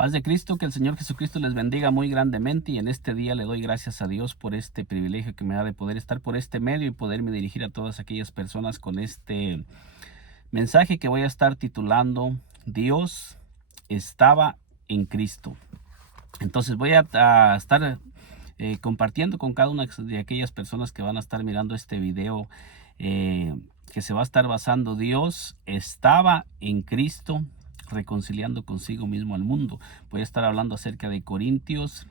Paz de Cristo, que el Señor Jesucristo les bendiga muy grandemente y en este día le doy gracias a Dios por este privilegio que me da de poder estar por este medio y poderme dirigir a todas aquellas personas con este mensaje que voy a estar titulando Dios estaba en Cristo. Entonces voy a estar compartiendo con cada una de aquellas personas que van a estar mirando este video que se va a estar basando Dios estaba en Cristo reconciliando consigo mismo al mundo. Voy a estar hablando acerca de Corintios,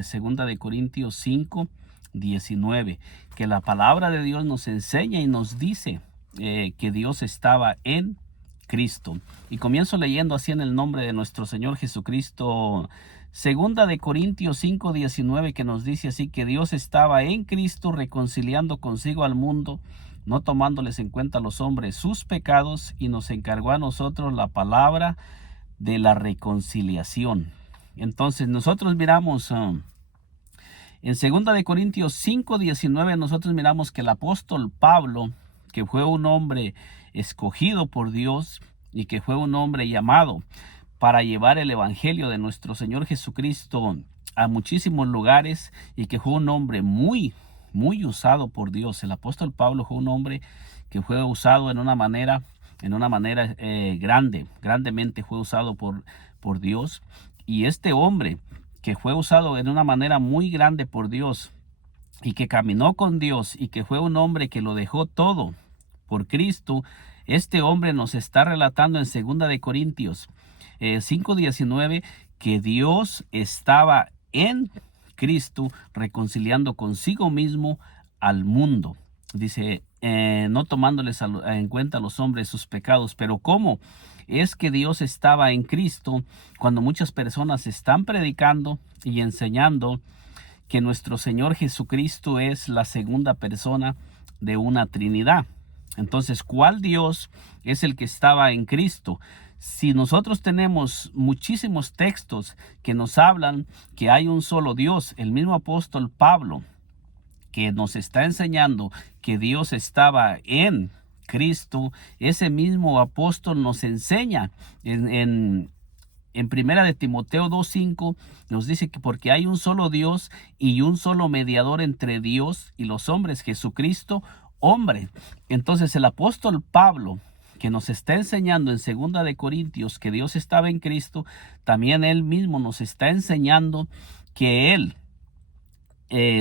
segunda de Corintios 5:19, que la palabra de Dios nos enseña y nos dice que Dios estaba en Cristo. Y comienzo leyendo así en el nombre de nuestro Señor Jesucristo. Segunda de Corintios 5:19, que nos dice así, que Dios estaba en Cristo reconciliando consigo al mundo, no tomándoles en cuenta a los hombres sus pecados, y nos encargó a nosotros la palabra de la reconciliación. Entonces nosotros miramos en segunda de Corintios 5:19, nosotros miramos que el apóstol Pablo, que fue un hombre escogido por Dios y que fue un hombre llamado para llevar el evangelio de nuestro Señor Jesucristo a muchísimos lugares, y que fue un hombre muy usado por Dios. El apóstol Pablo fue un hombre que fue usado en una manera grandemente fue usado por Dios. Y este hombre que fue usado en una manera muy grande por Dios y que caminó con Dios y que fue un hombre que lo dejó todo por Cristo, este hombre nos está relatando en segunda de Corintios 5:19 que Dios estaba en Cristo reconciliando consigo mismo al mundo. Dice, no tomándoles en cuenta a los hombres sus pecados. Pero ¿cómo es que Dios estaba en Cristo cuando muchas personas están predicando y enseñando que nuestro Señor Jesucristo es la segunda persona de una Trinidad? Entonces, ¿cuál Dios es el que estaba en Cristo? Si nosotros tenemos muchísimos textos que nos hablan que hay un solo Dios, el mismo apóstol Pablo, que nos está enseñando que Dios estaba en Cristo, ese mismo apóstol nos enseña en primera de Timoteo 2:5, nos dice que porque hay un solo Dios y un solo mediador entre Dios y los hombres, Jesucristo, hombre. Entonces el apóstol Pablo, que nos está enseñando en segunda de Corintios que Dios estaba en Cristo, también él mismo nos está enseñando que él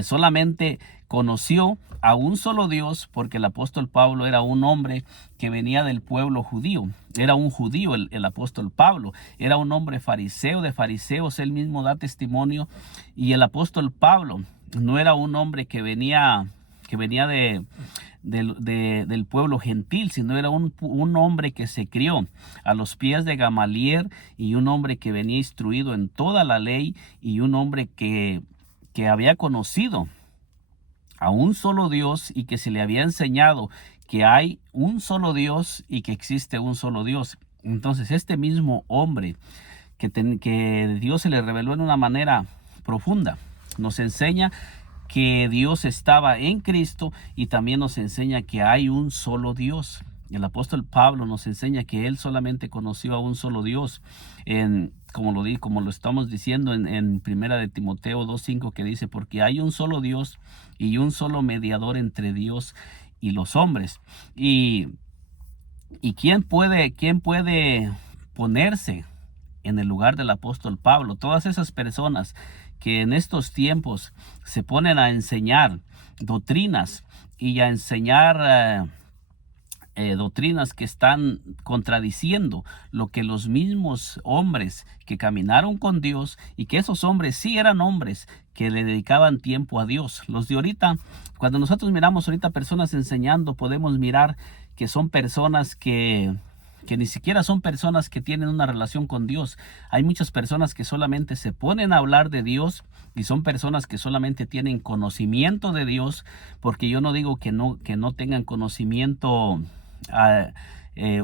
solamente conoció a un solo Dios, porque el apóstol Pablo era un hombre que venía del pueblo judío. Era un judío el apóstol Pablo. Era un hombre fariseo de fariseos. Él mismo da testimonio. Y el apóstol Pablo no era un hombre que venía del pueblo gentil, sino era un hombre que se crió a los pies de Gamaliel, y un hombre que venía instruido en toda la ley, y un hombre que había conocido a un solo Dios y que se le había enseñado que hay un solo Dios y que existe un solo Dios. Entonces este mismo hombre que Dios se le reveló en una manera profunda, nos enseña que Dios estaba en Cristo, y también nos enseña que hay un solo Dios. El apóstol Pablo nos enseña que él solamente conoció a un solo Dios, como lo estamos diciendo en primera de Timoteo 2:5, que dice, porque hay un solo Dios y un solo mediador entre Dios y los hombres. Y quién puede ponerse en el lugar del apóstol Pablo. Todas esas personas que en estos tiempos se ponen a enseñar doctrinas y a enseñar doctrinas que están contradiciendo lo que los mismos hombres que caminaron con Dios, y que esos hombres sí eran hombres que le dedicaban tiempo a Dios. Los de ahorita, cuando nosotros miramos ahorita personas enseñando, podemos mirar que son personas que ni siquiera son personas que tienen una relación con Dios. Hay muchas personas que solamente se ponen a hablar de Dios, y son personas que solamente tienen conocimiento de Dios, porque yo no digo que no tengan conocimiento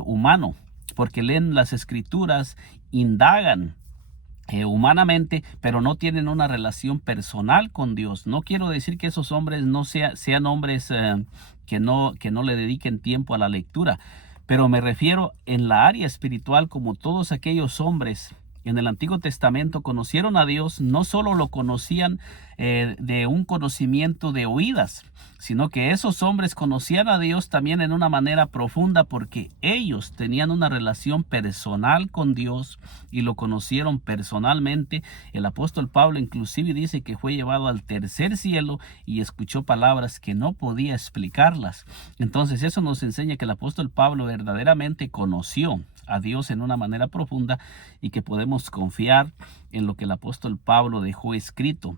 humano, porque leen las escrituras, indagan humanamente, pero no tienen una relación personal con Dios. No quiero decir que esos hombres no sean hombres que no le dediquen tiempo a la lectura, pero me refiero en la área espiritual, como todos aquellos hombres en el Antiguo Testamento conocieron a Dios, no solo lo conocían de un conocimiento de oídas, sino que esos hombres conocían a Dios también en una manera profunda porque ellos tenían una relación personal con Dios y lo conocieron personalmente. El apóstol Pablo inclusive dice que fue llevado al tercer cielo y escuchó palabras que no podía explicarlas. Entonces eso nos enseña que el apóstol Pablo verdaderamente conoció a Dios en una manera profunda y que podemos confiar en lo que el apóstol Pablo dejó escrito.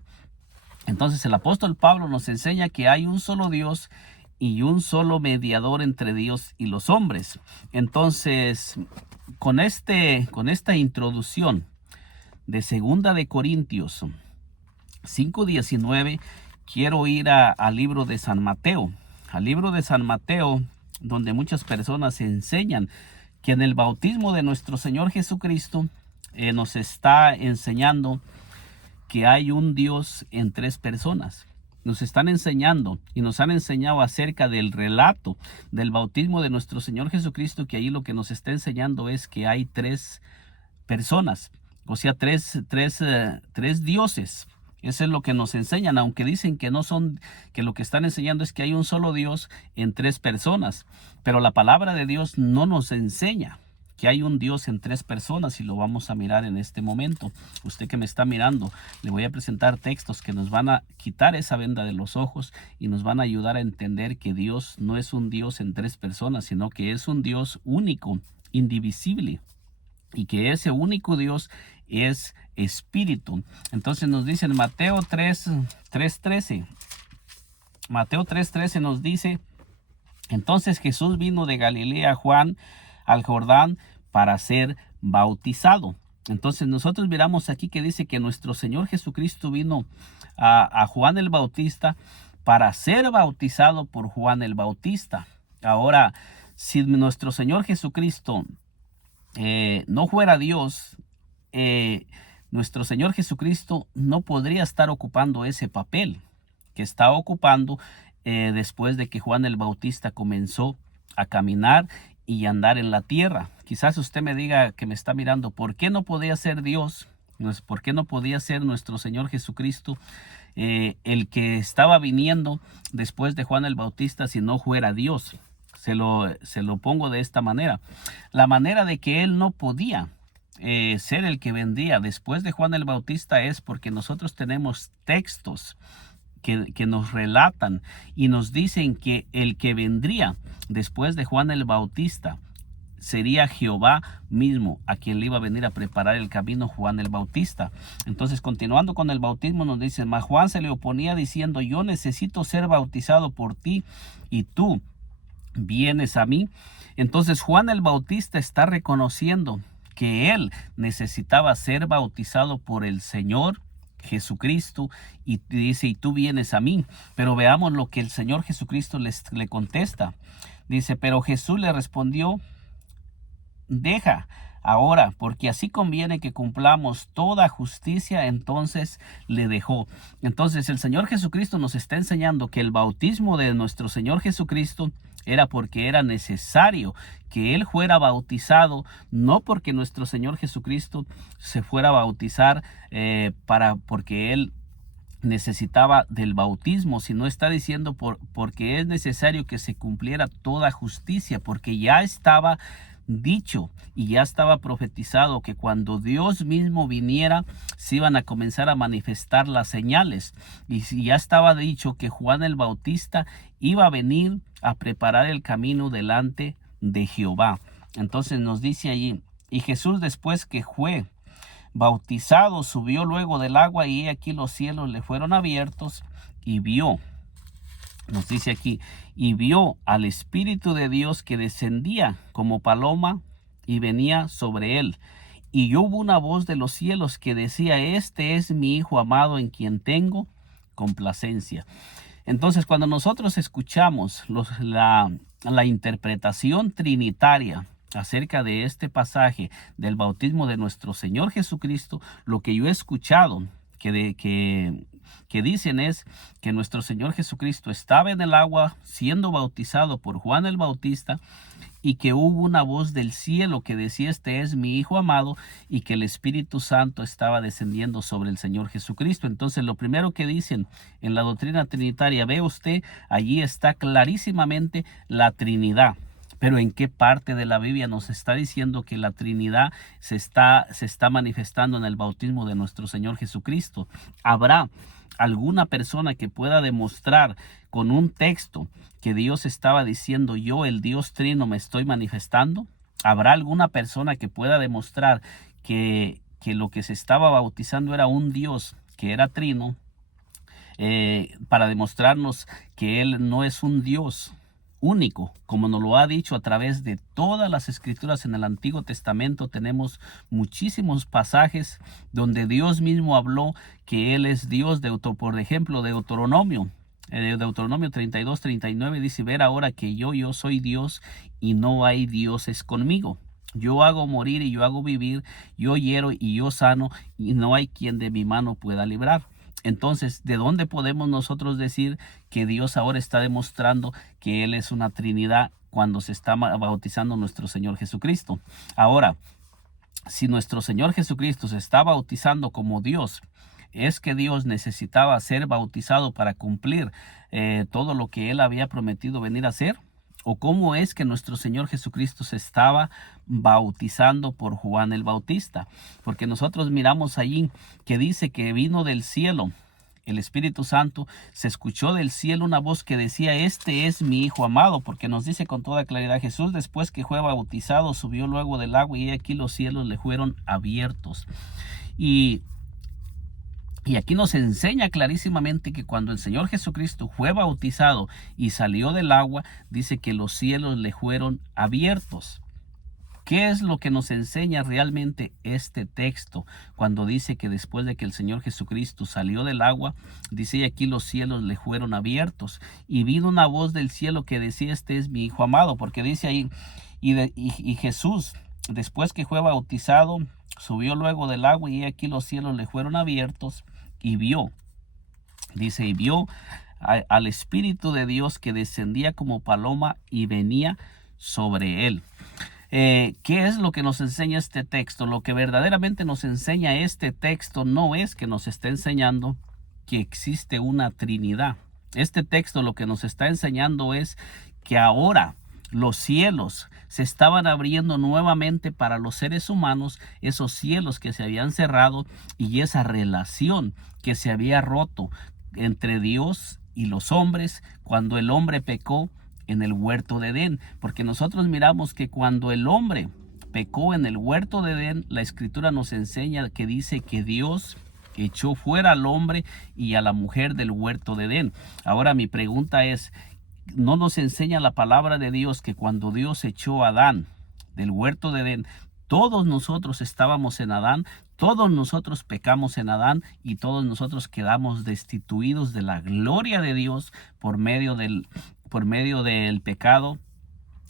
Entonces el apóstol Pablo nos enseña que hay un solo Dios y un solo mediador entre Dios y los hombres. Entonces, con esta introducción de Segunda de Corintios 5:19, quiero ir al libro de San Mateo. Al libro de San Mateo, donde muchas personas enseñan que en el bautismo de nuestro Señor Jesucristo nos está enseñando que hay un Dios en tres personas. Nos están enseñando y nos han enseñado acerca del relato del bautismo de nuestro Señor Jesucristo, que ahí lo que nos está enseñando es que hay tres personas, o sea, tres dioses. Eso es lo que nos enseñan, aunque dicen que no son, que lo que están enseñando es que hay un solo Dios en tres personas. Pero la palabra de Dios no nos enseña que hay un Dios en tres personas y lo vamos a mirar en este momento. Usted que me está mirando, le voy a presentar textos que nos van a quitar esa venda de los ojos y nos van a ayudar a entender que Dios no es un Dios en tres personas, sino que es un Dios único, indivisible, y que ese único Dios es espíritu. Entonces nos dice en Mateo 3:13. Mateo 3:13 nos dice: entonces Jesús vino de Galilea al Jordán para ser bautizado. Entonces nosotros miramos aquí que dice que nuestro Señor Jesucristo vino a Juan el Bautista para ser bautizado por Juan el Bautista. Ahora, si nuestro Señor Jesucristo no fuera Dios, nuestro Señor Jesucristo no podría estar ocupando ese papel que está ocupando después de que Juan el Bautista comenzó a caminar y andar en la tierra. Quizás usted me diga, que me está mirando, ¿por qué no podía ser Dios? ¿Por qué no podía ser nuestro Señor Jesucristo el que estaba viniendo después de Juan el Bautista si no fuera Dios? Se lo pongo de esta manera. La manera de que él no podía ser el que vendría después de Juan el Bautista es porque nosotros tenemos textos que nos relatan y nos dicen que el que vendría después de Juan el Bautista sería Jehová mismo, a quien le iba a venir a preparar el camino Juan el Bautista. Entonces, continuando con el bautismo, nos dice: mas Juan se le oponía diciendo: yo necesito ser bautizado por ti, y tú vienes a mí. Entonces Juan el Bautista está reconociendo que él necesitaba ser bautizado por el Señor Jesucristo, y dice: y tú vienes a mí. Pero veamos lo que el Señor Jesucristo le contesta. Dice: pero Jesús le respondió: deja ahora, porque así conviene que cumplamos toda justicia. Entonces le dejó. Entonces el Señor Jesucristo nos está enseñando que el bautismo de nuestro Señor Jesucristo era porque era necesario que Él fuera bautizado, no porque nuestro Señor Jesucristo se fuera a bautizar porque Él necesitaba del bautismo, sino está diciendo porque es necesario que se cumpliera toda justicia, porque ya estaba dicho y ya estaba profetizado que cuando Dios mismo viniera se iban a comenzar a manifestar las señales, y ya estaba dicho que Juan el Bautista iba a venir a preparar el camino delante de Jehová. Entonces nos dice allí: y Jesús, después que fue bautizado, subió luego del agua, y aquí los cielos le fueron abiertos, y vio, nos dice aquí, y vio al Espíritu de Dios que descendía como paloma y venía sobre él. Y hubo una voz de los cielos que decía: este es mi Hijo amado, en quien tengo complacencia. Entonces, cuando nosotros escuchamos la interpretación trinitaria acerca de este pasaje del bautismo de nuestro Señor Jesucristo, lo que yo he escuchado que dicen es que nuestro Señor Jesucristo estaba en el agua siendo bautizado por Juan el Bautista, y que hubo una voz del cielo que decía: este es mi Hijo amado, y que el Espíritu Santo estaba descendiendo sobre el Señor Jesucristo. Entonces, lo primero que dicen en la doctrina trinitaria, ve usted, allí está clarísimamente la Trinidad. Pero ¿en qué parte de la Biblia nos está diciendo que la Trinidad se está manifestando en el bautismo de nuestro Señor Jesucristo? ¿Habrá alguna persona que pueda demostrar con un texto que Dios estaba diciendo: yo, el Dios Trino, me estoy manifestando? ¿Habrá alguna persona que pueda demostrar que lo que se estaba bautizando era un Dios que era trino, para demostrarnos que Él no es un Dios único, como nos lo ha dicho a través de todas las escrituras en el Antiguo Testamento? Tenemos muchísimos pasajes donde Dios mismo habló que Él es Dios. Por ejemplo, Deuteronomio 32:39 dice: ver ahora que yo soy Dios y no hay dioses conmigo. Yo hago morir y yo hago vivir, yo hiero y yo sano, y no hay quien de mi mano pueda librar. Entonces, ¿de dónde podemos nosotros decir que Dios ahora está demostrando que Él es una Trinidad cuando se está bautizando nuestro Señor Jesucristo? Ahora, si nuestro Señor Jesucristo se está bautizando como Dios, ¿es que Dios necesitaba ser bautizado para cumplir todo lo que Él había prometido venir a hacer? ¿O cómo es que nuestro Señor Jesucristo se estaba bautizando por Juan el Bautista? Porque nosotros miramos allí que dice que vino del cielo el Espíritu Santo, se escuchó del cielo una voz que decía: este es mi Hijo amado, porque nos dice con toda claridad: Jesús, después que fue bautizado, subió luego del agua, y aquí los cielos le fueron abiertos. Y aquí nos enseña clarísimamente que cuando el Señor Jesucristo fue bautizado y salió del agua, dice que los cielos le fueron abiertos. ¿Qué es lo que nos enseña realmente este texto cuando dice que después de que el Señor Jesucristo salió del agua, dice: y aquí los cielos le fueron abiertos, y vino una voz del cielo que decía: este es mi Hijo amado? Porque dice ahí: y Jesús, después que fue bautizado, subió luego del agua, y aquí los cielos le fueron abiertos, y vio, dice, y vio al Espíritu de Dios que descendía como paloma y venía sobre él. ¿Qué es lo que nos enseña este texto? Lo que verdaderamente nos enseña este texto no es que nos esté enseñando que existe una Trinidad. Este texto lo que nos está enseñando es que ahora los cielos se estaban abriendo nuevamente para los seres humanos, esos cielos que se habían cerrado y esa relación que se había roto entre Dios y los hombres cuando el hombre pecó en el huerto de Edén. Porque nosotros miramos que cuando el hombre pecó en el huerto de Edén, la Escritura nos enseña que dice que Dios echó fuera al hombre y a la mujer del huerto de Edén. Ahora mi pregunta es: ¿no nos enseña la palabra de Dios que cuando Dios echó a Adán del huerto de Edén, todos nosotros estábamos en Adán, todos nosotros pecamos en Adán, y todos nosotros quedamos destituidos de la gloria de Dios por medio del pecado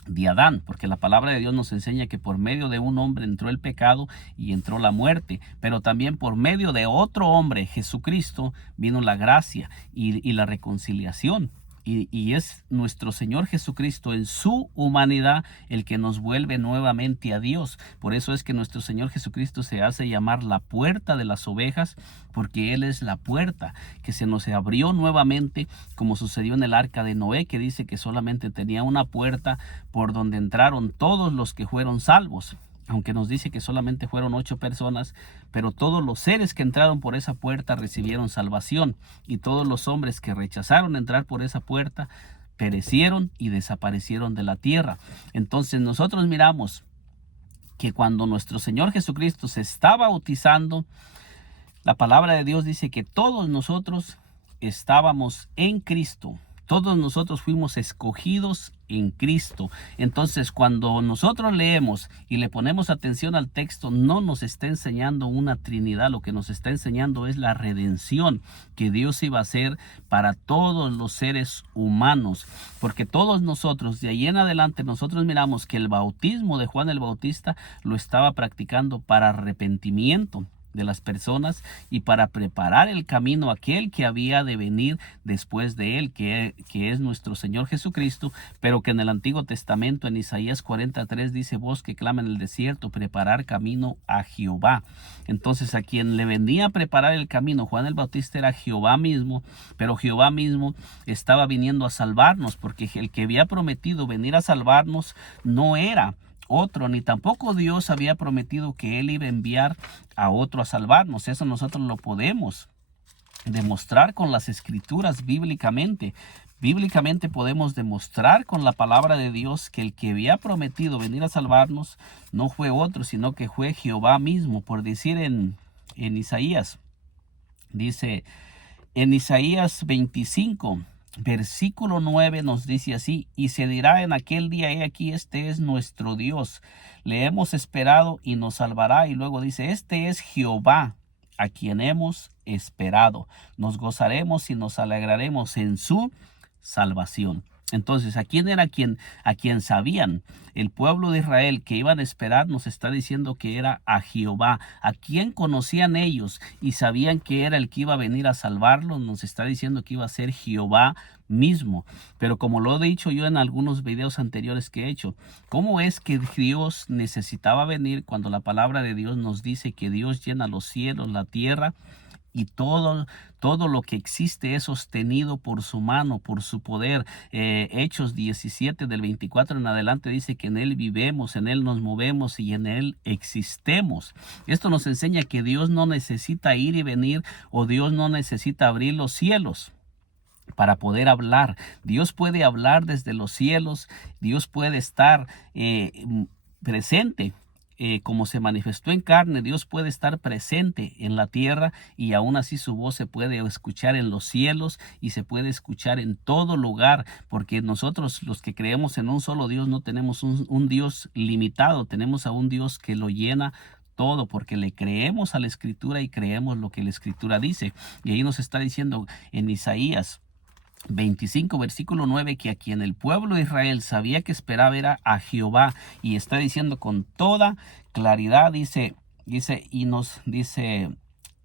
de Adán? Porque la palabra de Dios nos enseña que por medio de un hombre entró el pecado y entró la muerte, pero también por medio de otro hombre, Jesucristo, vino la gracia y la reconciliación. Y es nuestro Señor Jesucristo en su humanidad el que nos vuelve nuevamente a Dios. Por eso es que nuestro Señor Jesucristo se hace llamar la puerta de las ovejas, porque Él es la puerta que se nos abrió nuevamente, como sucedió en el arca de Noé, que dice que solamente tenía una puerta por donde entraron todos los que fueron salvos. Aunque nos dice que solamente fueron 8 personas, pero todos los seres que entraron por esa puerta recibieron salvación, y todos los hombres que rechazaron entrar por esa puerta perecieron y desaparecieron de la tierra. Entonces nosotros miramos que cuando nuestro Señor Jesucristo se está bautizando, la palabra de Dios dice que todos nosotros estábamos en Cristo. Todos nosotros fuimos escogidos en Cristo. Entonces, cuando nosotros leemos y le ponemos atención al texto, no nos está enseñando una Trinidad. Lo que nos está enseñando es la redención que Dios iba a hacer para todos los seres humanos. Porque todos nosotros, de ahí en adelante, nosotros miramos que el bautismo de Juan el Bautista lo estaba practicando para arrepentimiento. de las personas y para preparar el camino a aquel que había de venir después de él, que es nuestro Señor Jesucristo, pero que en el Antiguo Testamento, en Isaías 43, dice: voz que clama en el desierto, preparar camino a Jehová. Entonces, a quien le venía a preparar el camino, Juan el Bautista, era Jehová mismo, pero Jehová mismo estaba viniendo a salvarnos, porque el que había prometido venir a salvarnos no era otro, ni tampoco Dios había prometido que Él iba a enviar a otro a salvarnos. Eso nosotros lo podemos demostrar con las escrituras bíblicamente. Bíblicamente podemos demostrar con la palabra de Dios que el que había prometido venir a salvarnos no fue otro, sino que fue Jehová mismo. Por decir en Isaías, dice en Isaías 25, versículo 9 nos dice así: y se dirá en aquel día: he aquí, este es nuestro Dios, le hemos esperado y nos salvará. Y luego dice: este es Jehová, a quien hemos esperado, nos gozaremos y nos alegraremos en su salvación. Entonces, ¿a quién era a quien sabían? El pueblo de Israel que iban a esperar, nos está diciendo que era a Jehová. ¿A quién conocían ellos y sabían que era el que iba a venir a salvarlos? Nos está diciendo que iba a ser Jehová mismo. Pero como lo he dicho yo en algunos videos anteriores que he hecho, ¿cómo es que Dios necesitaba venir cuando la palabra de Dios nos dice que Dios llena los cielos, la tierra? Y todo lo que existe es sostenido por su mano, por su poder. Hechos 17 del 24 en adelante dice que en Él vivemos, en Él nos movemos y en Él existemos. Esto nos enseña que Dios no necesita ir y venir, o Dios no necesita abrir los cielos para poder hablar. Dios puede hablar desde los cielos. Dios puede estar presente. Como se manifestó en carne, Dios puede estar presente en la tierra, y aún así su voz se puede escuchar en los cielos y se puede escuchar en todo lugar, porque nosotros, los que creemos en un solo Dios, no tenemos un Dios limitado, tenemos a un Dios que lo llena todo, porque le creemos a la Escritura y creemos lo que la Escritura dice. Y ahí nos está diciendo en Isaías 25, versículo 9, que a quien el pueblo de Israel sabía que esperaba era a Jehová, y está diciendo con toda claridad, dice, y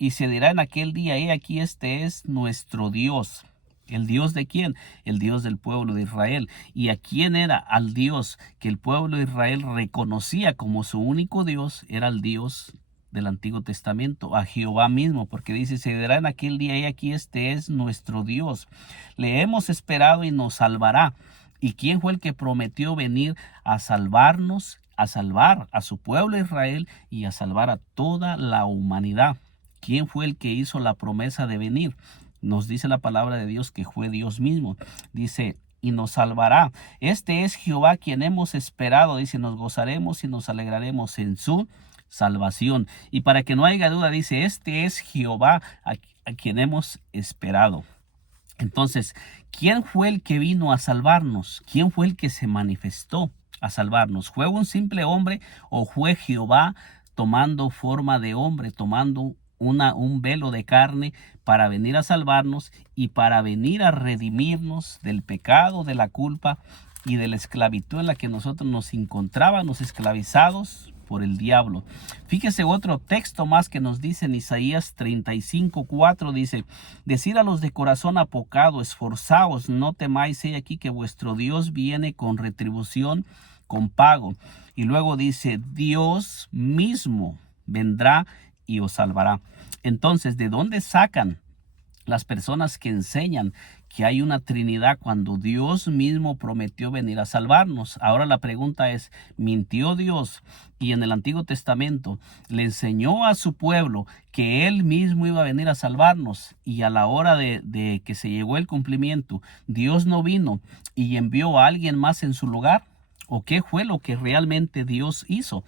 se dirá en aquel día: he aquí, este es nuestro Dios. ¿El Dios de quién? El Dios del pueblo de Israel. ¿Y a quién era? Al Dios que el pueblo de Israel reconocía como su único Dios. Era el Dios del Antiguo Testamento, a Jehová mismo, porque dice: se dirá en aquel día: y aquí, este es nuestro Dios, le hemos esperado y nos salvará. ¿Y quién fue el que prometió venir a salvarnos, a salvar a su pueblo Israel y a salvar a toda la humanidad? ¿Quién fue el que hizo la promesa de venir? Nos dice la palabra de Dios que fue Dios mismo. Dice: y nos salvará. Este es Jehová, quien hemos esperado. Dice: nos gozaremos y nos alegraremos en su salvación. Y para que no haya duda, dice: este es Jehová, a quien hemos esperado. Entonces, ¿quién fue el que vino a salvarnos? ¿Quién fue el que se manifestó a salvarnos? ¿Fue un simple hombre o fue Jehová tomando forma de hombre, tomando un velo de carne para venir a salvarnos y para venir a redimirnos del pecado, de la culpa y de la esclavitud en la que nosotros nos encontrábamos, esclavizados por el diablo? Fíjese otro texto más que nos dice en Isaías 35:4, dice: decid a los de corazón apocado, esforzaos, no temáis, he aquí que vuestro Dios viene con retribución, con pago. Y luego dice: Dios mismo vendrá y os salvará. Entonces, ¿de dónde sacan las personas que enseñan que hay una Trinidad cuando Dios mismo prometió venir a salvarnos? Ahora la pregunta es: ¿mintió Dios y en el Antiguo Testamento le enseñó a su pueblo que Él mismo iba a venir a salvarnos, y a la hora de que se llegó el cumplimiento, Dios no vino y envió a alguien más en su lugar? ¿O qué fue lo que realmente Dios hizo?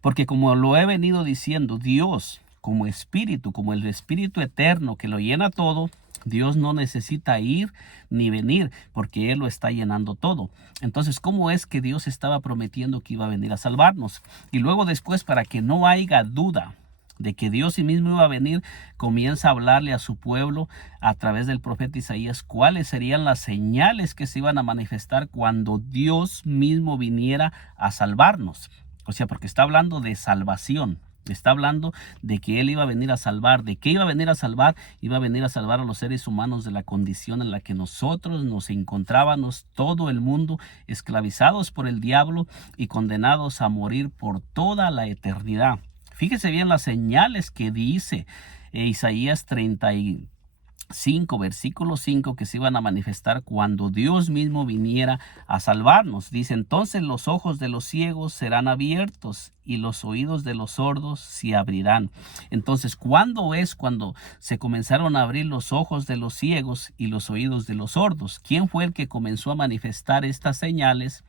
Porque como lo he venido diciendo, Dios como espíritu, como el espíritu eterno que lo llena todo, Dios no necesita ir ni venir, porque Él lo está llenando todo. Entonces, ¿cómo es que Dios estaba prometiendo que iba a venir a salvarnos? Y luego después, para que no haya duda de que Dios sí mismo iba a venir, comienza a hablarle a su pueblo a través del profeta Isaías cuáles serían las señales que se iban a manifestar cuando Dios mismo viniera a salvarnos. O sea, porque está hablando de salvación. Está hablando de que Él iba a venir a salvar. ¿De qué iba a venir a salvar? Iba a venir a salvar a los seres humanos de la condición en la que nosotros nos encontrábamos, todo el mundo, esclavizados por el diablo y condenados a morir por toda la eternidad. Fíjese bien las señales que dice Isaías 35, versículo 5, que se iban a manifestar cuando Dios mismo viniera a salvarnos. Dice, entonces los ojos de los ciegos serán abiertos y los oídos de los sordos se abrirán. Entonces, ¿cuándo es cuando se comenzaron a abrir los ojos de los ciegos y los oídos de los sordos? ¿Quién fue el que comenzó a manifestar estas señales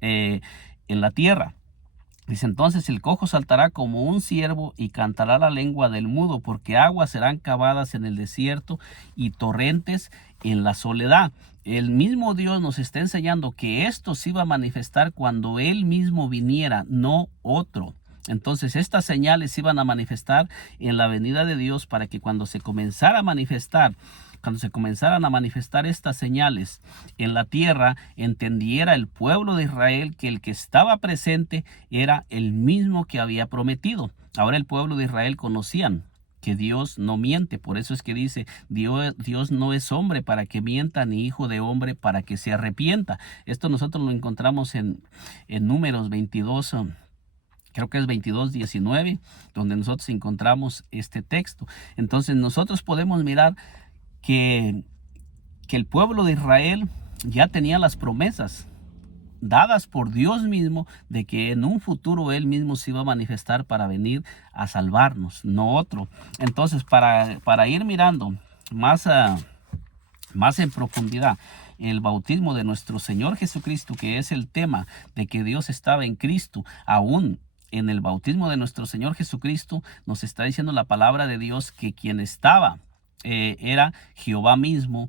en la tierra? Dice, entonces el cojo saltará como un ciervo y cantará la lengua del mudo, porque aguas serán cavadas en el desierto y torrentes en la soledad. El mismo Dios nos está enseñando que esto se iba a manifestar cuando Él mismo viniera, no otro. Entonces estas señales se iban a manifestar en la venida de Dios para que cuando se comenzaran a manifestar estas señales en la tierra, entendiera el pueblo de Israel que el que estaba presente era el mismo que había prometido. Ahora el pueblo de Israel conocían que Dios no miente. Por eso es que dice, Dios no es hombre para que mienta, ni hijo de hombre para que se arrepienta. Esto nosotros lo encontramos en Números 22, creo que es 22:19, donde nosotros encontramos este texto. Entonces nosotros podemos mirar que el pueblo de Israel ya tenía las promesas dadas por Dios mismo de que en un futuro Él mismo se iba a manifestar para venir a salvarnos, no otro. Entonces, para ir mirando más en profundidad el bautismo de nuestro Señor Jesucristo, que es el tema de que Dios estaba en Cristo, aún en el bautismo de nuestro Señor Jesucristo, nos está diciendo la palabra de Dios que quien estaba era Jehová mismo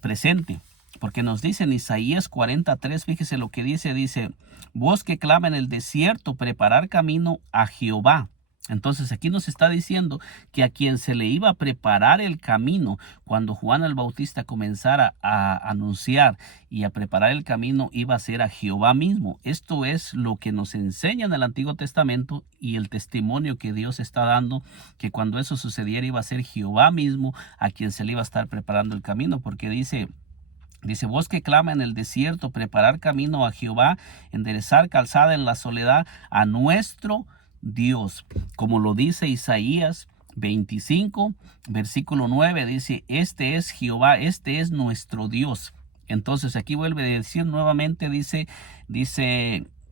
presente. Porque nos dice en Isaías 43, fíjese lo que dice, voz que clama en el desierto, preparar camino a Jehová. Entonces aquí nos está diciendo que a quien se le iba a preparar el camino cuando Juan el Bautista comenzara a anunciar y a preparar el camino iba a ser a Jehová mismo. Esto es lo que nos enseña en el Antiguo Testamento y el testimonio que Dios está dando, que cuando eso sucediera iba a ser Jehová mismo a quien se le iba a estar preparando el camino, porque dice, voz que clama en el desierto, preparar camino a Jehová, enderezar calzada en la soledad a nuestro Dios. Como lo dice Isaías 25, versículo 9, dice, este es Jehová, este es nuestro Dios. Entonces aquí vuelve a decir nuevamente, dice,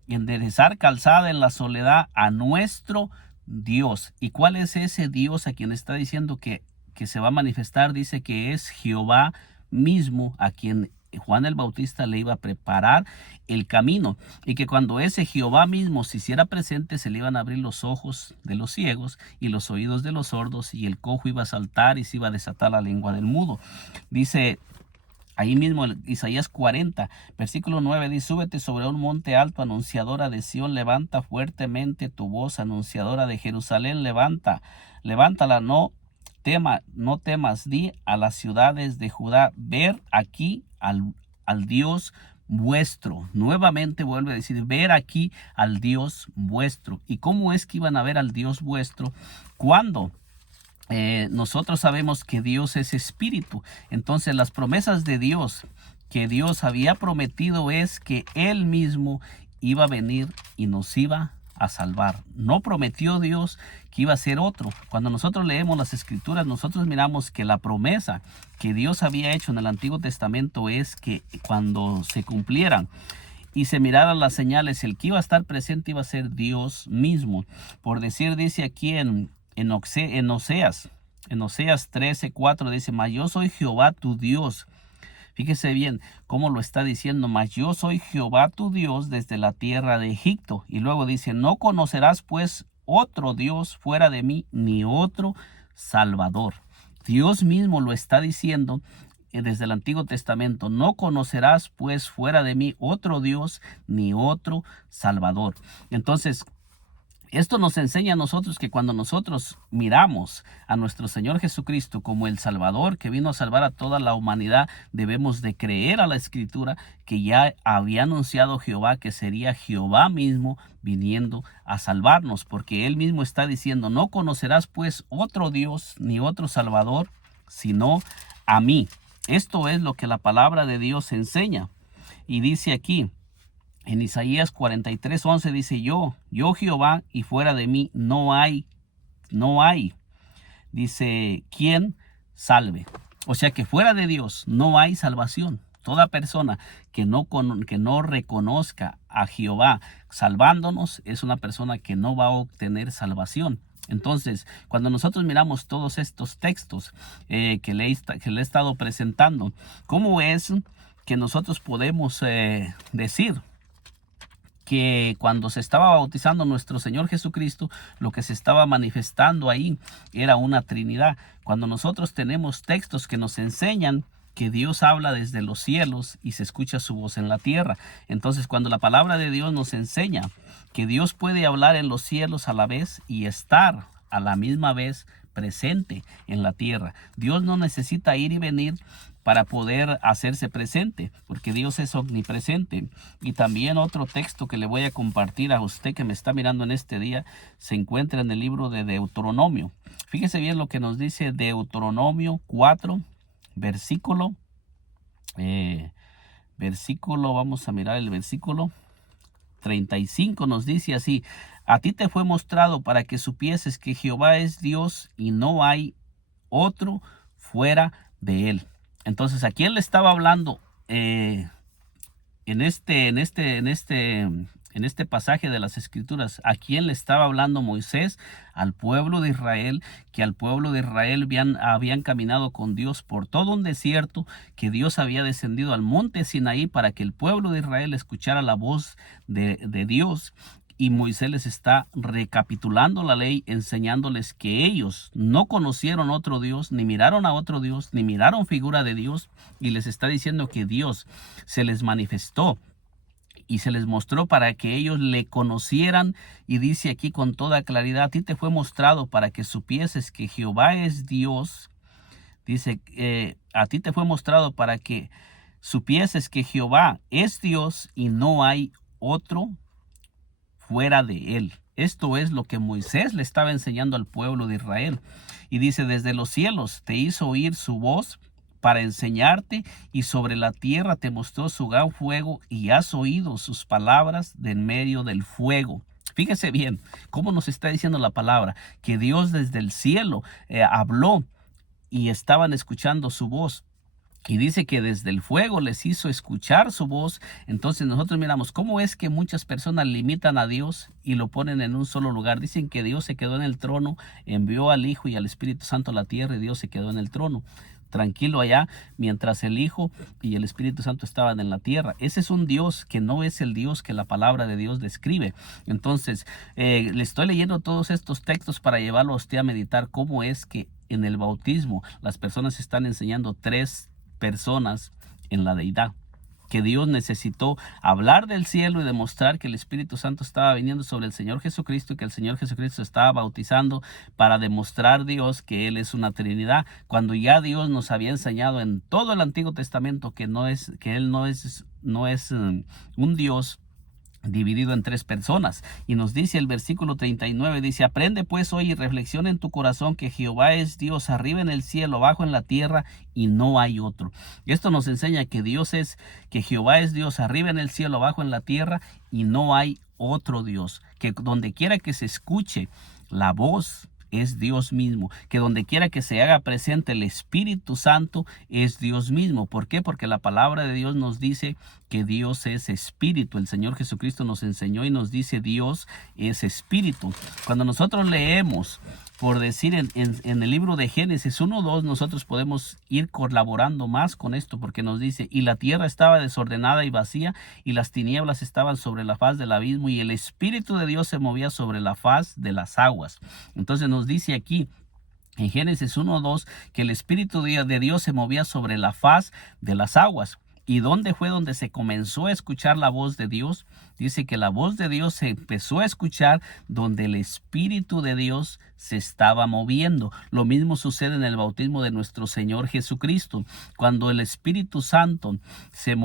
enderezar calzada en la soledad a nuestro Dios. ¿Y cuál es ese Dios a quien está diciendo que se va a manifestar? Dice que es Jehová mismo a quien Juan el Bautista le iba a preparar el camino, y que cuando ese Jehová mismo se hiciera presente se le iban a abrir los ojos de los ciegos y los oídos de los sordos, y el cojo iba a saltar y se iba a desatar la lengua del mudo. Dice ahí mismo Isaías 40, versículo 9, dice, súbete sobre un monte alto, anunciadora de Sión, levanta fuertemente tu voz, anunciadora de Jerusalén, levántala, no temas, di a las ciudades de Judá, ver aquí al Dios vuestro. Nuevamente vuelve a decir, ver aquí al Dios vuestro. ¿Y cómo es que iban a ver al Dios vuestro? Cuando nosotros sabemos que Dios es espíritu. Entonces las promesas de Dios que Dios había prometido es que Él mismo iba a venir y nos iba a salvar. No prometió Dios que iba a ser otro. Cuando nosotros leemos las escrituras, nosotros miramos que la promesa que Dios había hecho en el Antiguo Testamento es que cuando se cumplieran y se miraran las señales, el que iba a estar presente iba a ser Dios mismo. Por decir, dice aquí en Oseas 13:4, dice, mas yo soy Jehová tu Dios. Fíjese bien cómo lo está diciendo, mas yo soy Jehová tu Dios desde la tierra de Egipto. Y luego dice, no conocerás pues otro Dios fuera de mí, ni otro Salvador. Dios mismo lo está diciendo desde el Antiguo Testamento, no conocerás pues fuera de mí otro Dios, ni otro Salvador. Entonces, Esto nos enseña a nosotros que cuando nosotros miramos a nuestro Señor Jesucristo como el Salvador que vino a salvar a toda la humanidad, debemos de creer a la Escritura que ya había anunciado Jehová que sería Jehová mismo viniendo a salvarnos, porque Él mismo está diciendo: no conocerás pues otro Dios ni otro Salvador sino a mí. Esto es lo que la palabra de Dios enseña. Y dice aquí, en Isaías 43:11 dice: yo Jehová, y fuera de mí no hay, dice, quien salve. O sea que fuera de Dios no hay salvación. Toda persona que no reconozca a Jehová salvándonos es una persona que no va a obtener salvación. Entonces, cuando nosotros miramos todos estos textos que le he estado presentando, ¿cómo es que nosotros podemos decir que cuando se estaba bautizando nuestro Señor Jesucristo, lo que se estaba manifestando ahí era una Trinidad? Cuando nosotros tenemos textos que nos enseñan que Dios habla desde los cielos y se escucha su voz en la tierra. Entonces, cuando la palabra de Dios nos enseña que Dios puede hablar en los cielos a la vez y estar a la misma vez presente en la tierra, Dios no necesita ir y venir para poder hacerse presente, porque Dios es omnipresente. Y también otro texto que le voy a compartir a usted que me está mirando en este día se encuentra en el libro de Deuteronomio. Fíjese bien lo que nos dice Deuteronomio 4, versículo, vamos a mirar el versículo 35, nos dice así: a ti te fue mostrado para que supieses que Jehová es Dios y no hay otro fuera de él. Entonces, ¿a quién le estaba hablando en este pasaje de las Escrituras? ¿A quién le estaba hablando Moisés? Al pueblo de Israel, que al pueblo de Israel habían caminado con Dios por todo un desierto, que Dios había descendido al monte Sinaí para que el pueblo de Israel escuchara la voz de Dios. Y Moisés les está recapitulando la ley, enseñándoles que ellos no conocieron otro Dios, ni miraron a otro Dios, ni miraron figura de Dios, y les está diciendo que Dios se les manifestó y se les mostró para que ellos le conocieran. Y dice aquí con toda claridad: a ti te fue mostrado para que supieses que Jehová es Dios. Dice, a ti te fue mostrado para que supieses que Jehová es Dios y no hay otro fuera de él. Esto es lo que Moisés le estaba enseñando al pueblo de Israel. Y dice: desde los cielos te hizo oír su voz para enseñarte, y sobre la tierra te mostró su gran fuego, y has oído sus palabras de en medio del fuego. Fíjese bien cómo nos está diciendo la palabra, que Dios desde el cielo habló y estaban escuchando su voz. Y dice que desde el fuego les hizo escuchar su voz. Entonces nosotros miramos cómo es que muchas personas limitan a Dios y lo ponen en un solo lugar. Dicen que Dios se quedó en el trono, envió al Hijo y al Espíritu Santo a la tierra, y Dios se quedó en el trono, tranquilo allá, mientras el Hijo y el Espíritu Santo estaban en la tierra. Ese es un Dios que no es el Dios que la palabra de Dios describe. Entonces, le estoy leyendo todos estos textos para llevarlo a usted a meditar cómo es que en el bautismo las personas están enseñando tres personas en la deidad, que Dios necesitó hablar del cielo y demostrar que el Espíritu Santo estaba viniendo sobre el Señor Jesucristo, y que el Señor Jesucristo estaba bautizando para demostrar Dios que Él es una Trinidad, cuando ya Dios nos había enseñado en todo el Antiguo Testamento que Él no es un Dios dividido en tres personas. Y nos dice el versículo 39, dice: aprende pues hoy y reflexiona en tu corazón que Jehová es Dios arriba en el cielo, abajo en la tierra, y no hay otro. Y esto nos enseña que Jehová es Dios arriba en el cielo, abajo en la tierra, y no hay otro Dios. Que donde quiera que se escuche la voz es Dios mismo, que donde quiera que se haga presente el Espíritu Santo es Dios mismo. ¿Por qué? Porque la palabra de Dios nos dice que Dios es espíritu. El Señor Jesucristo nos enseñó y nos dice: Dios es espíritu. Cuando nosotros leemos, por decir, en el libro de Génesis 1:2, nosotros podemos ir colaborando más con esto, porque nos dice: y la tierra estaba desordenada y vacía, y las tinieblas estaban sobre la faz del abismo, y el Espíritu de Dios se movía sobre la faz de las aguas. Entonces nos dice aquí en Génesis 1:2 que el Espíritu de Dios se movía sobre la faz de las aguas. ¿Y dónde fue donde se comenzó a escuchar la voz de Dios? dice que la voz de Dios se empezó a escuchar donde el Espíritu de Dios se estaba moviendo. Lo mismo sucede en el bautismo de nuestro Señor Jesucristo. Cuando el Espíritu Santo se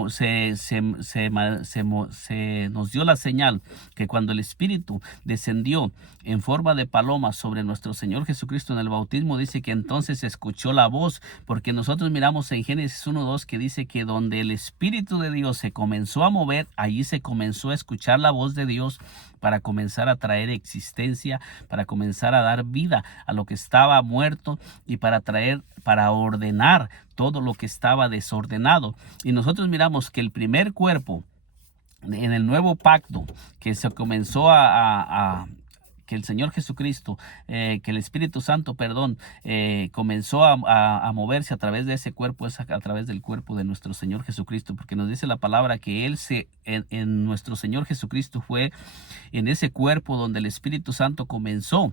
nos dio la señal que cuando el Espíritu descendió en forma de paloma sobre nuestro Señor Jesucristo en el bautismo, dice que entonces se escuchó la voz, porque nosotros miramos en Génesis 1:2 que dice que donde el Espíritu de Dios se comenzó a mover, allí se comenzó a escuchar la voz de Dios para comenzar a traer existencia, para comenzar a dar vida a lo que estaba muerto y para ordenar todo lo que estaba desordenado. Y nosotros miramos que el primer cuerpo en el nuevo pacto que se comenzó que el Señor Jesucristo, que el Espíritu Santo, comenzó a moverse a través de ese cuerpo, es a través del cuerpo de nuestro Señor Jesucristo, porque nos dice la palabra que en nuestro Señor Jesucristo fue en ese cuerpo donde el Espíritu Santo comenzó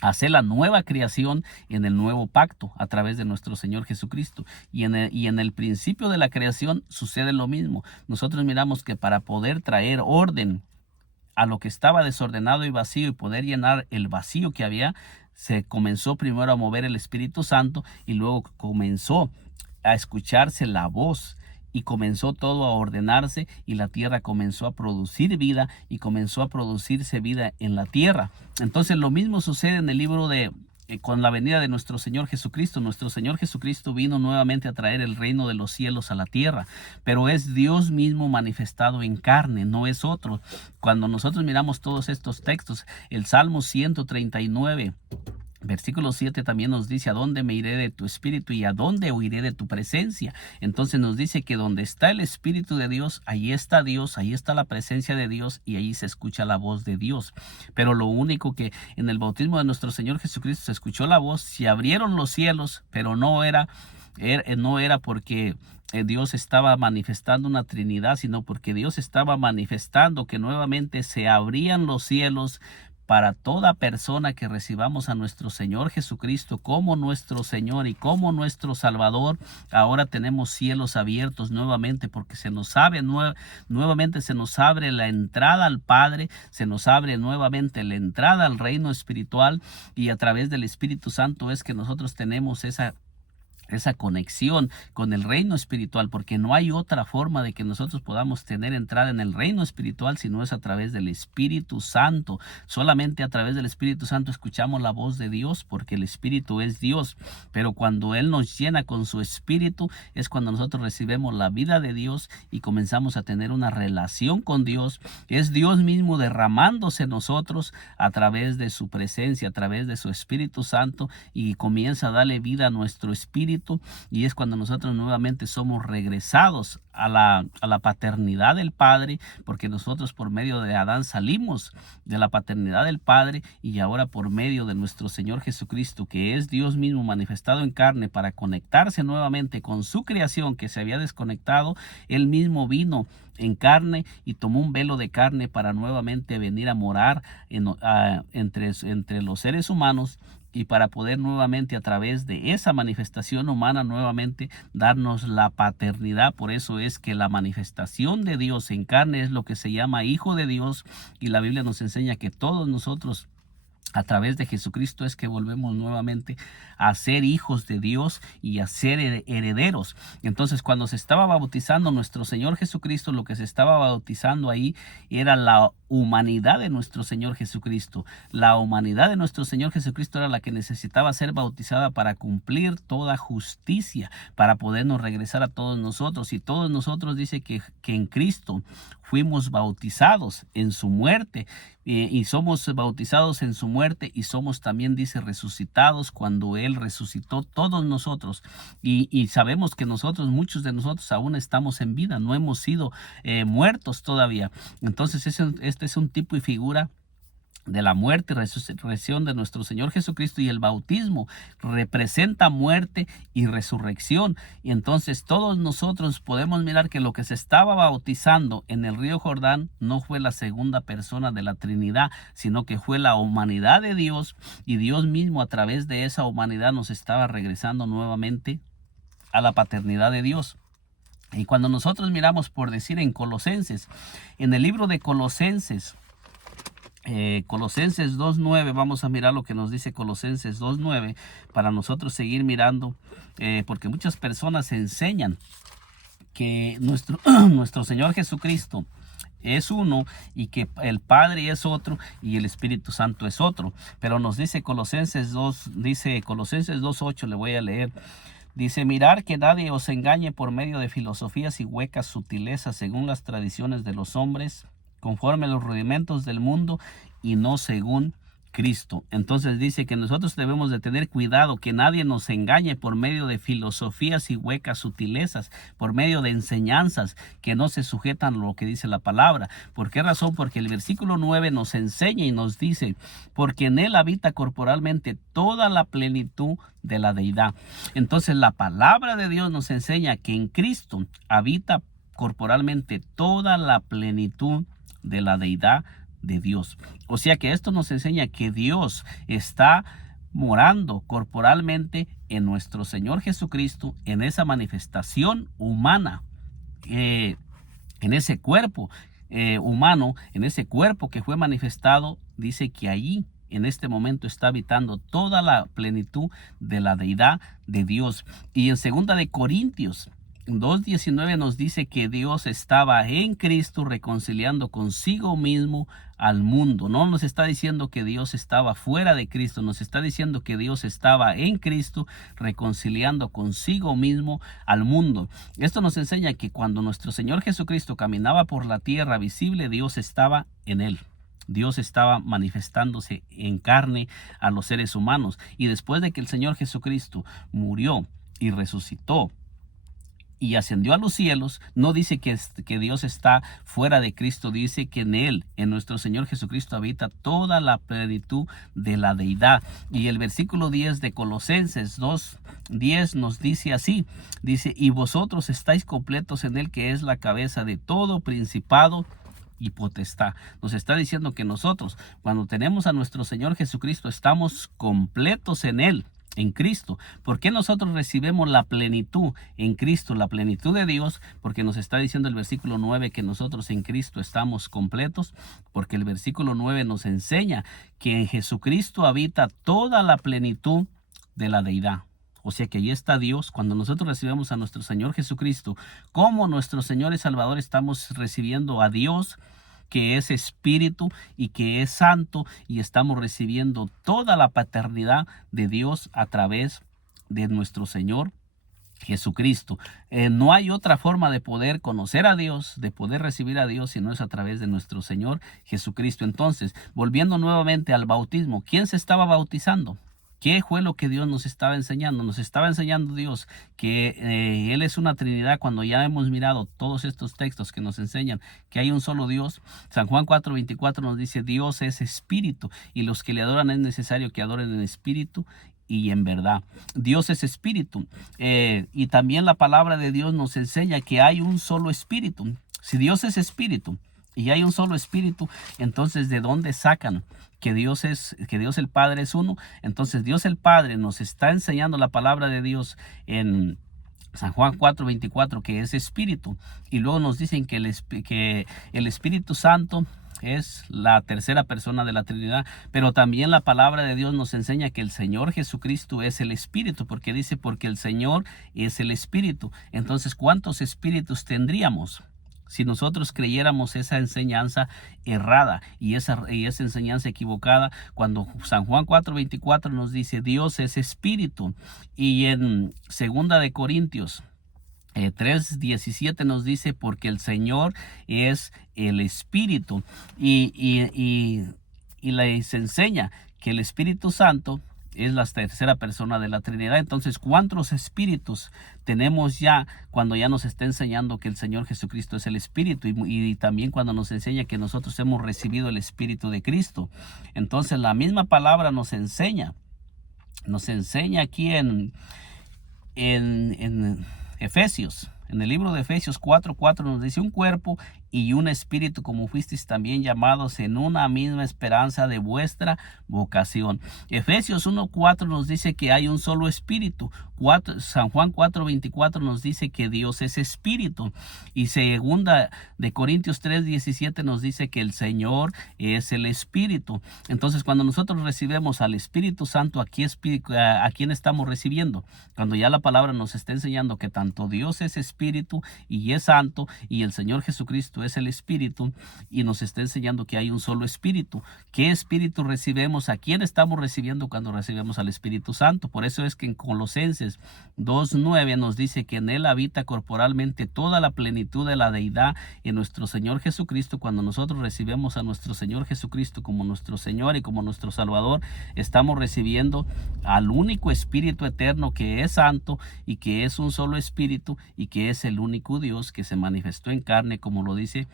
a hacer la nueva creación en el nuevo pacto a través de nuestro Señor Jesucristo. Y en el principio de la creación sucede lo mismo. Nosotros miramos que para poder traer orden a lo que estaba desordenado y vacío y poder llenar el vacío que había, se comenzó primero a mover el Espíritu Santo y luego comenzó a escucharse la voz y comenzó todo a ordenarse y la tierra comenzó a producir vida y comenzó a producirse vida en la tierra. Entonces lo mismo sucede en el libro con la venida de nuestro Señor Jesucristo. Nuestro Señor Jesucristo vino nuevamente a traer el reino de los cielos a la tierra, pero es Dios mismo manifestado en carne, no es otro. Cuando nosotros miramos todos estos textos, el Salmo 139 versículo 7 también nos dice: ¿a dónde me iré de tu espíritu y a dónde huiré de tu presencia? Entonces nos dice que donde está el Espíritu de Dios, ahí está Dios, ahí está la presencia de Dios y ahí se escucha la voz de Dios. Pero lo único que en el bautismo de nuestro Señor Jesucristo se escuchó la voz, se abrieron los cielos, pero no era porque Dios estaba manifestando una Trinidad, sino porque Dios estaba manifestando que nuevamente se abrían los cielos para toda persona que recibamos a nuestro Señor Jesucristo como nuestro Señor y como nuestro Salvador. Ahora tenemos cielos abiertos nuevamente, porque nuevamente se nos abre la entrada al Padre, se nos abre nuevamente la entrada al reino espiritual, y a través del Espíritu Santo es que nosotros tenemos esa conexión con el reino espiritual, porque no hay otra forma de que nosotros podamos tener entrada en el reino espiritual si no es a través del Espíritu Santo. Solamente a través del Espíritu Santo escuchamos la voz de Dios, porque el Espíritu es Dios. Pero cuando Él nos llena con su Espíritu es cuando nosotros recibimos la vida de Dios y comenzamos a tener una relación con Dios. Es Dios mismo derramándose en nosotros a través de su presencia, a través de su Espíritu Santo, y comienza a darle vida a nuestro espíritu. Y es cuando nosotros nuevamente somos regresados a la paternidad del Padre, porque nosotros por medio de Adán salimos de la paternidad del Padre, y ahora por medio de nuestro Señor Jesucristo, que es Dios mismo manifestado en carne, para conectarse nuevamente con su creación que se había desconectado, Él mismo vino en carne y tomó un velo de carne para nuevamente venir a morar entre los seres humanos, y para poder nuevamente a través de esa manifestación humana nuevamente darnos la paternidad. Por eso es que la manifestación de Dios en carne es lo que se llama Hijo de Dios, y la Biblia nos enseña que todos nosotros a través de Jesucristo es que volvemos nuevamente a ser hijos de Dios y a ser herederos. Entonces, cuando se estaba bautizando nuestro Señor Jesucristo, lo que se estaba bautizando ahí era la humanidad de nuestro Señor Jesucristo. La humanidad de nuestro Señor Jesucristo era la que necesitaba ser bautizada para cumplir toda justicia, para podernos regresar a todos nosotros. Y todos nosotros dice que en Cristo fuimos bautizados en su muerte, y somos bautizados en su muerte, y somos también, dice, resucitados cuando Él resucitó todos nosotros. Y sabemos que muchos de nosotros aún estamos en vida, no hemos sido muertos todavía. Entonces este es un tipo y figura de la muerte y resurrección de nuestro Señor Jesucristo, y el bautismo representa muerte y resurrección. Y entonces todos nosotros podemos mirar que lo que se estaba bautizando en el río Jordán no fue la segunda persona de la Trinidad, sino que fue la humanidad de Dios, y Dios mismo a través de esa humanidad nos estaba regresando nuevamente a la paternidad de Dios. Y cuando nosotros miramos, por decir, en Colosenses, en el libro de Colosenses, Colosenses 2:9, vamos a mirar lo que nos dice Colosenses 2:9 para nosotros seguir mirando, porque muchas personas enseñan que nuestro Señor Jesucristo es uno y que el Padre es otro y el Espíritu Santo es otro. Pero nos dice Colosenses 2:8, le voy a leer. Dice: mirar que nadie os engañe por medio de filosofías y huecas sutilezas según las tradiciones de los hombres, conforme a los rudimentos del mundo y no según Cristo. Entonces dice que nosotros debemos de tener cuidado que nadie nos engañe por medio de filosofías y huecas sutilezas, por medio de enseñanzas que no se sujetan a lo que dice la palabra. ¿Por qué razón? Porque el versículo 9 nos enseña y nos dice: porque en él habita corporalmente toda la plenitud de la deidad. Entonces la palabra de Dios nos enseña que en Cristo habita corporalmente toda la plenitud de la deidad de Dios. O sea que esto nos enseña que Dios está morando corporalmente en nuestro Señor Jesucristo, en esa manifestación humana, en ese cuerpo humano, en ese cuerpo que fue manifestado. Dice que allí en este momento está habitando toda la plenitud de la deidad de Dios. Y en 2 de Corintios 2:19 nos dice que Dios estaba en Cristo reconciliando consigo mismo al mundo. No nos está diciendo que Dios estaba fuera de Cristo, nos está diciendo que Dios estaba en Cristo reconciliando consigo mismo al mundo. Esto nos enseña que cuando nuestro Señor Jesucristo caminaba por la tierra visible, Dios estaba en él. Dios estaba manifestándose en carne a los seres humanos. Y después de que el Señor Jesucristo murió y resucitó y ascendió a los cielos, no dice que Dios está fuera de Cristo, dice que en él, en nuestro Señor Jesucristo, habita toda la plenitud de la deidad. Y el versículo 10 de Colosenses 2:10 nos dice así, dice: y vosotros estáis completos en él, que es la cabeza de todo principado y potestad. Nos está diciendo que nosotros, cuando tenemos a nuestro Señor Jesucristo, estamos completos en él, en Cristo. ¿Por qué nosotros recibimos la plenitud en Cristo, la plenitud de Dios? Porque nos está diciendo el versículo 9 que nosotros en Cristo estamos completos, porque el versículo 9 nos enseña que en Jesucristo habita toda la plenitud de la deidad. O sea que ahí está Dios. Cuando nosotros recibimos a nuestro Señor Jesucristo como nuestro Señor y Salvador, estamos recibiendo a Dios, que es espíritu y que es santo, y estamos recibiendo toda la paternidad de Dios a través de nuestro Señor Jesucristo. No hay otra forma de poder conocer a Dios, de poder recibir a Dios, si no es a través de nuestro Señor Jesucristo. Entonces, volviendo nuevamente al bautismo, ¿quién se estaba bautizando? ¿Qué fue lo que Dios nos estaba enseñando? Nos estaba enseñando Dios que Él es una Trinidad. Cuando ya hemos mirado todos estos textos que nos enseñan que hay un solo Dios, San Juan 4:24 nos dice: Dios es espíritu y los que le adoran es necesario que adoren en espíritu y en verdad. Dios es espíritu, y también la palabra de Dios nos enseña que hay un solo espíritu. Si Dios es espíritu y hay un solo espíritu, entonces ¿de dónde sacan que Dios el Padre es uno? Entonces Dios el Padre nos está enseñando la palabra de Dios en San Juan 4:24 que es espíritu, y luego nos dicen que el Espíritu Santo es la tercera persona de la Trinidad. Pero también la palabra de Dios nos enseña que el Señor Jesucristo es el Espíritu, porque dice: porque el Señor es el Espíritu. Entonces, ¿cuántos espíritus tendríamos si nosotros creyéramos esa enseñanza errada y esa enseñanza equivocada? Cuando San Juan 4:24 nos dice Dios es espíritu, y en 2 de Corintios 3:17 nos dice: porque el Señor es el Espíritu, y les enseña que el Espíritu Santo es la tercera persona de la Trinidad. Entonces, ¿cuántos espíritus tenemos ya cuando ya nos está enseñando que el Señor Jesucristo es el Espíritu? Y también cuando nos enseña que nosotros hemos recibido el Espíritu de Cristo. Entonces, la misma palabra nos enseña aquí en Efesios. En el libro de Efesios 4:4 nos dice: un cuerpo y un espíritu, como fuisteis también llamados en una misma esperanza de vuestra vocación. Efesios 1:4 nos dice que hay un solo espíritu. San Juan 4:24 nos dice que Dios es espíritu. Y segunda de Corintios 3:17 nos dice que el Señor es el espíritu. Entonces, cuando nosotros recibimos al Espíritu Santo, ¿a quién estamos recibiendo? Cuando ya la palabra nos está enseñando que tanto Dios es espíritu y es santo, y el Señor Jesucristo es el espíritu, y nos está enseñando que hay un solo espíritu. ¿Qué espíritu recibimos? ¿A quién estamos recibiendo cuando recibimos al Espíritu Santo? Por eso es que en Colosenses 2:9 nos dice que en él habita corporalmente toda la plenitud de la deidad en nuestro Señor Jesucristo. Cuando nosotros recibimos a nuestro Señor Jesucristo como nuestro Señor y como nuestro Salvador, estamos recibiendo al único Espíritu eterno, que es santo y que es un solo Espíritu y que es el único Dios que se manifestó en carne, como lo dice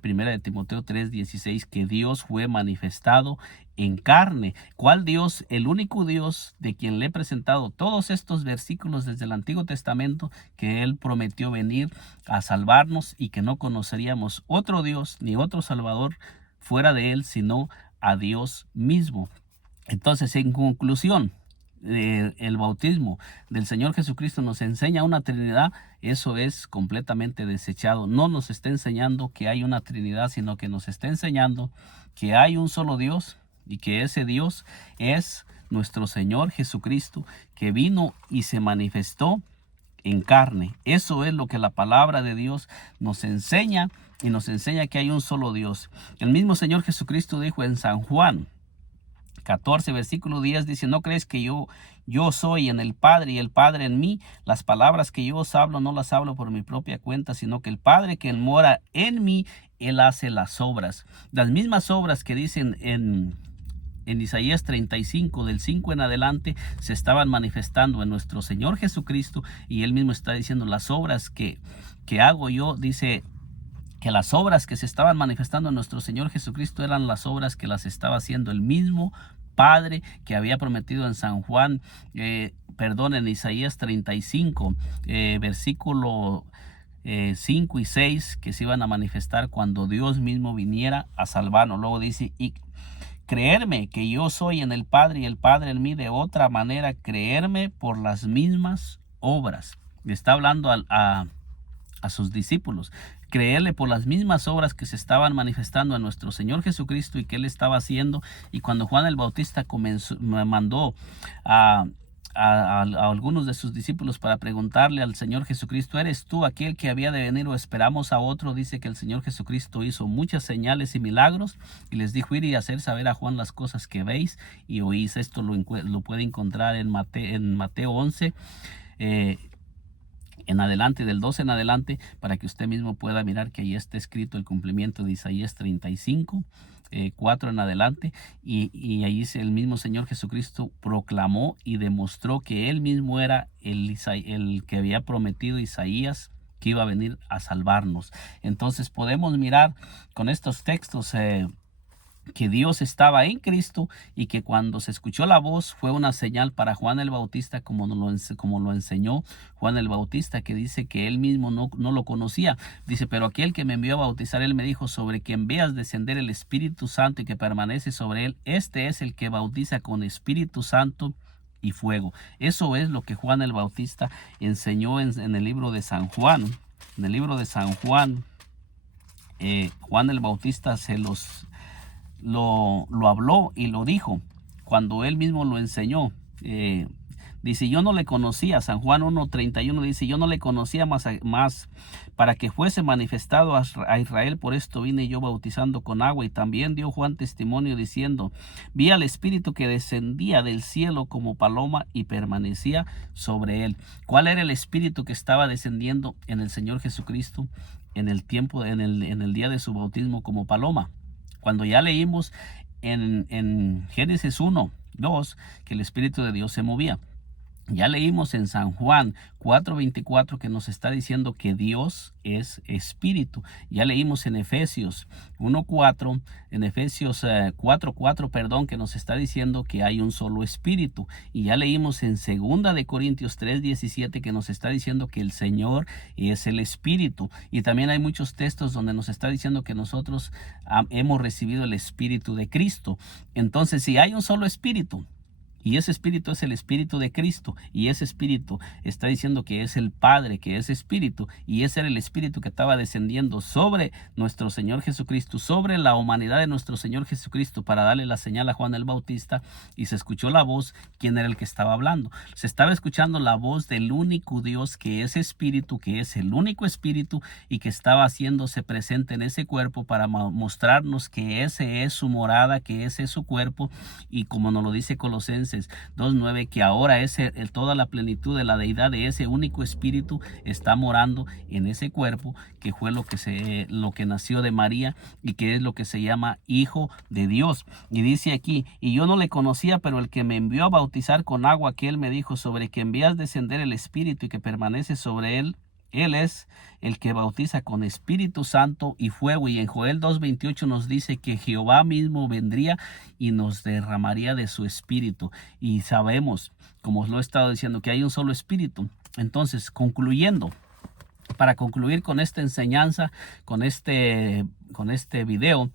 Primera de Timoteo 3:16, que Dios fue manifestado en carne. ¿Cuál Dios? El único Dios de quien le he presentado todos estos versículos desde el Antiguo Testamento, que Él prometió venir a salvarnos y que no conoceríamos otro Dios ni otro Salvador fuera de Él, sino a Dios mismo. Entonces, en conclusión, el bautismo del Señor Jesucristo nos enseña una Trinidad. Eso es completamente desechado. No nos está enseñando que hay una Trinidad, sino que nos está enseñando que hay un solo Dios, y que ese Dios es nuestro Señor Jesucristo, que vino y se manifestó en carne. Eso es lo que la palabra de Dios nos enseña, y nos enseña que hay un solo Dios. El mismo Señor Jesucristo dijo en San Juan 14, versículo 10, dice: no crees que yo soy en el Padre y el Padre en mí. Las palabras que yo os hablo no las hablo por mi propia cuenta, sino que el Padre que mora en mí, Él hace las obras. Las mismas obras que dicen en Isaías 35, del 5 en adelante, se estaban manifestando en nuestro Señor Jesucristo, y Él mismo está diciendo: las obras que hago yo, dice que las obras que se estaban manifestando en nuestro Señor Jesucristo eran las obras que las estaba haciendo el mismo Padre que había prometido en en Isaías 35, versículo 5 y 6, que se iban a manifestar cuando Dios mismo viniera a salvarnos. Luego dice: y creerme que yo soy en el Padre y el Padre en mí, de otra manera creerme por las mismas obras. Le está hablando a sus discípulos, creerle por las mismas obras que se estaban manifestando a nuestro Señor Jesucristo y que Él estaba haciendo. Y cuando Juan el Bautista mandó a algunos de sus discípulos para preguntarle al Señor Jesucristo: ¿eres tú aquel que había de venir o esperamos a otro? Dice que el Señor Jesucristo hizo muchas señales y milagros y les dijo: ir y hacer saber a Juan las cosas que veis y oís. Esto lo puede encontrar en Mateo 11, en adelante, del 12 en adelante, para que usted mismo pueda mirar que ahí está escrito el cumplimiento de Isaías 35, 4 en adelante, y ahí el mismo Señor Jesucristo proclamó y demostró que Él mismo era el que había prometido Isaías, que iba a venir a salvarnos. Entonces podemos mirar con estos textos que Dios estaba en Cristo, y que cuando se escuchó la voz fue una señal para Juan el Bautista, como lo enseñó Juan el Bautista, que dice que él mismo no lo conocía. Dice: pero aquel que me envió a bautizar, él me dijo: sobre quien veas descender el Espíritu Santo y que permanece sobre él, este es el que bautiza con Espíritu Santo y fuego. Eso es lo que Juan el Bautista enseñó en el libro de San Juan. En el libro de San Juan, Juan el Bautista lo habló y lo dijo cuando él mismo lo enseñó. Dice: yo no le conocía. San Juan 1:31 dice: yo no le conocía más para que fuese manifestado a Israel, por esto vine yo bautizando con agua. Y también dio Juan testimonio diciendo: vi al Espíritu que descendía del cielo como paloma y permanecía sobre él. ¿Cuál era el Espíritu que estaba descendiendo en el Señor Jesucristo en el día de su bautismo como paloma? Cuando ya leímos en Génesis 1:2 que el Espíritu de Dios se movía. Ya leímos en San Juan 4:24 que nos está diciendo que Dios es espíritu. Ya leímos en Efesios 1:4, en Efesios 4:4, perdón, que nos está diciendo que hay un solo espíritu. Y ya leímos en Segunda de Corintios 3:17 que nos está diciendo que el Señor es el espíritu. Y también hay muchos textos donde nos está diciendo que nosotros hemos recibido el espíritu de Cristo. Entonces, si hay un solo espíritu, y ese espíritu es el espíritu de Cristo, y ese espíritu está diciendo que es el Padre, que es espíritu, y ese era el espíritu que estaba descendiendo sobre nuestro Señor Jesucristo, sobre la humanidad de nuestro Señor Jesucristo, para darle la señal a Juan el Bautista. Y se escuchó la voz. ¿Quién era el que estaba hablando? Se estaba escuchando la voz del único Dios, que es espíritu, que es el único espíritu, y que estaba haciéndose presente en ese cuerpo para mostrarnos que ese es su morada, que ese es su cuerpo. Y como nos lo dice Colosenses 2:9, que ahora toda la plenitud de la deidad de ese único espíritu está morando en ese cuerpo, que fue lo que nació de María, y que es lo que se llama Hijo de Dios. Y dice aquí: y yo no le conocía, pero el que me envió a bautizar con agua, aquel me dijo: sobre que envías descender el espíritu y que permanece sobre él. Él es el que bautiza con Espíritu Santo y fuego. Y en Joel 2:28 nos dice que Jehová mismo vendría y nos derramaría de su espíritu. Y sabemos, como os lo he estado diciendo, que hay un solo espíritu. Entonces, para concluir con esta enseñanza, con este video,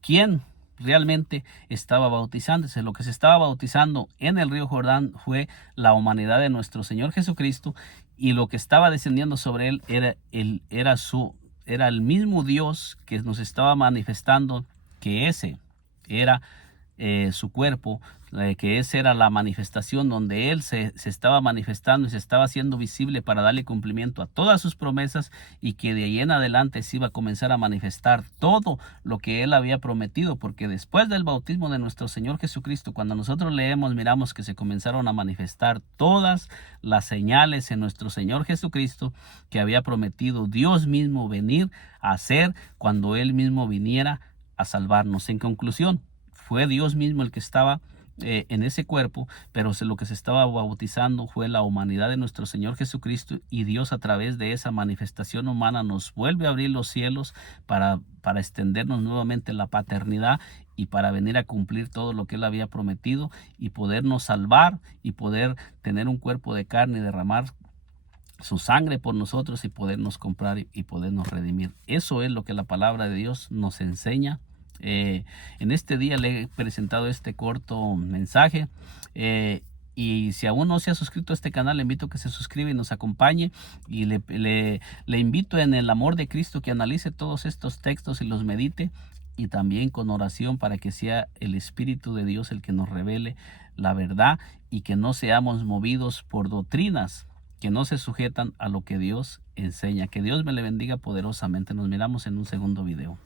¿quién realmente estaba bautizándose? Lo que se estaba bautizando en el río Jordán fue la humanidad de nuestro Señor Jesucristo, y lo que estaba descendiendo sobre él era el mismo Dios que nos estaba manifestando que ese era su cuerpo, que esa era la manifestación donde él se estaba manifestando y se estaba haciendo visible para darle cumplimiento a todas sus promesas, y que de ahí en adelante se iba a comenzar a manifestar todo lo que él había prometido. Porque después del bautismo de nuestro Señor Jesucristo, cuando nosotros leemos, miramos que se comenzaron a manifestar todas las señales en nuestro Señor Jesucristo que había prometido Dios mismo venir a hacer cuando él mismo viniera a salvarnos. En conclusión, fue Dios mismo el que estaba en ese cuerpo, pero lo que se estaba bautizando fue la humanidad de nuestro Señor Jesucristo, y Dios, a través de esa manifestación humana, nos vuelve a abrir los cielos para extendernos nuevamente la paternidad, y para venir a cumplir todo lo que él había prometido, y podernos salvar, y poder tener un cuerpo de carne y derramar su sangre por nosotros, y podernos comprar y podernos redimir. Eso es lo que la palabra de Dios nos enseña. En este día le he presentado este corto mensaje, y si aún no se ha suscrito a este canal, le invito a que se suscriba y nos acompañe, y le invito en el amor de Cristo que analice todos estos textos y los medite, y también con oración, para que sea el Espíritu de Dios el que nos revele la verdad, y que no seamos movidos por doctrinas que no se sujetan a lo que Dios enseña. Que Dios me le bendiga poderosamente. Nos miramos en un segundo video.